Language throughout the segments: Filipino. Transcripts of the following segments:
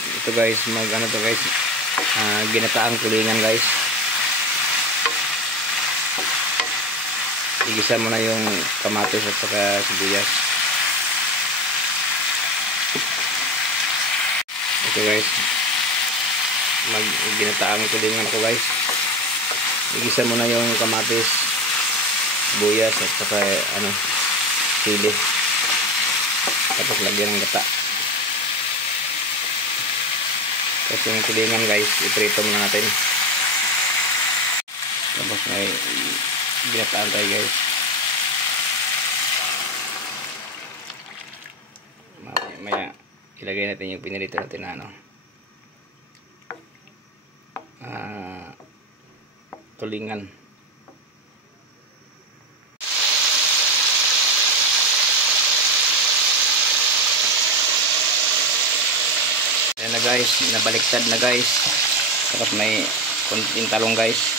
ito guys, ano to guys, ginataang tulingan guys. Igisa mo na yung kamatis at saka sibuyas. Ito guys, ginataang tulingan ako guys. Igisa mo na yung kamatis, sibuyas at saka sili. Tapos lagyan ng gata. Tapos yung tulingan guys, iprito muna natin. Tapos may ginataan tayo guys. Maya ilagay natin yung pinirito natin na tulingan. Ayan na guys, nabaliktad na guys. Tapos may konting talong guys.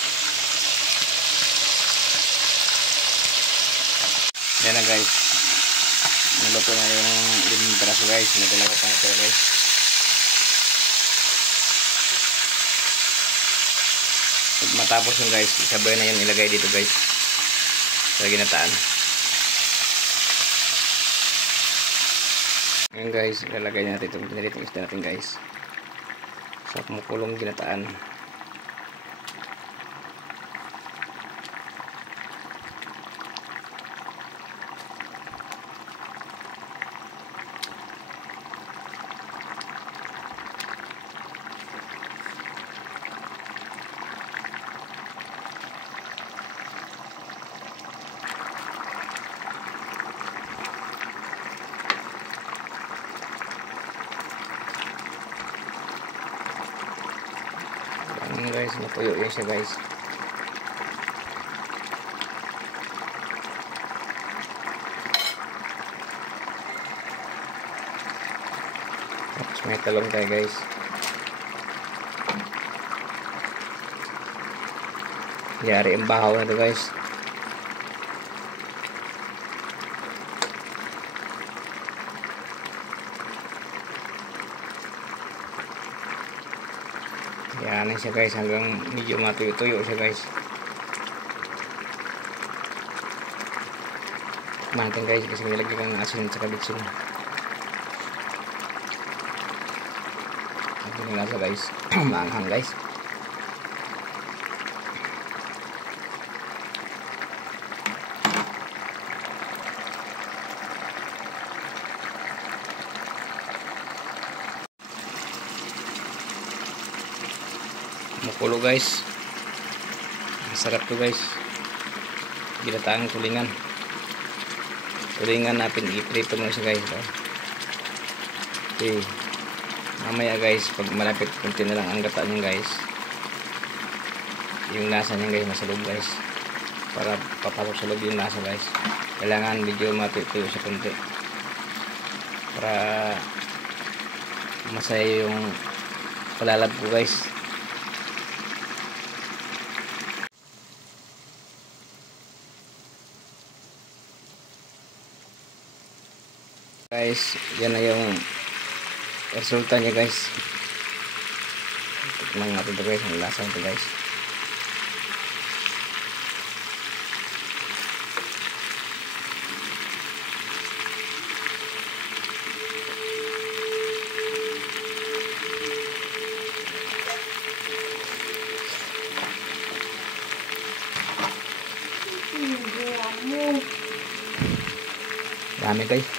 Ayan na guys, niluto na yung limang peraso guys. May dalawa pang ito guys. Pag matapos yung guys, isabay na yun ilagay dito guys sa ginataan. Ngayon guys, ilalagay natin itong piniritong isda natin guys sa kumukulong ginataan. Guys, natuyo yun siya guys. Tapos may talong tayo guys. Yari ang bahaw na to guys. Yan siya guys, hanggang medyo matuyo-tuyo siya guys. Mantin guys, kasi may lagay kang asin sa kabitsin. Ito yung lasa guys. Maanghang guys. Mukulo guys, masarap to guys. Ginataang tulingan natin, iprito mo siya guys. Okay, mamaya guys, pag malapit kunti na lang ang gata niya guys, yung lasa niya guys nasa loob guys. Para papasok sa loob yung lasa guys, kailangan medyo matuyo sa kunti para masaya yung palalab ko guys. Guys, yan na yung resulta niya guys. Tikman natin ito guys, ang lasa ito guys. Dami guys.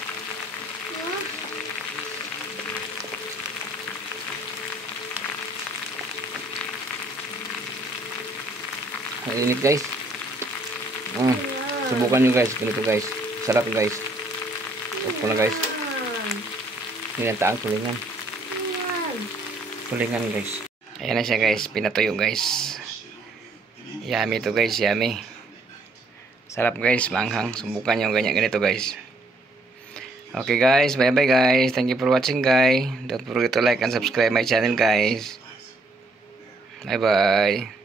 Init guys. Subukan nyo guys, ganito guys. Sarap guys. Opo na guys. Ginataang tulingan. Tulingan guys. Ayan na siya guys, pinatuyo guys. Yummy to guys, yummy. Sarap guys, manghang. Subukan nyo ganyan ganito guys. Okay guys, bye bye guys. Thank you for watching guys. Don't forget to like and subscribe my channel guys. Bye bye.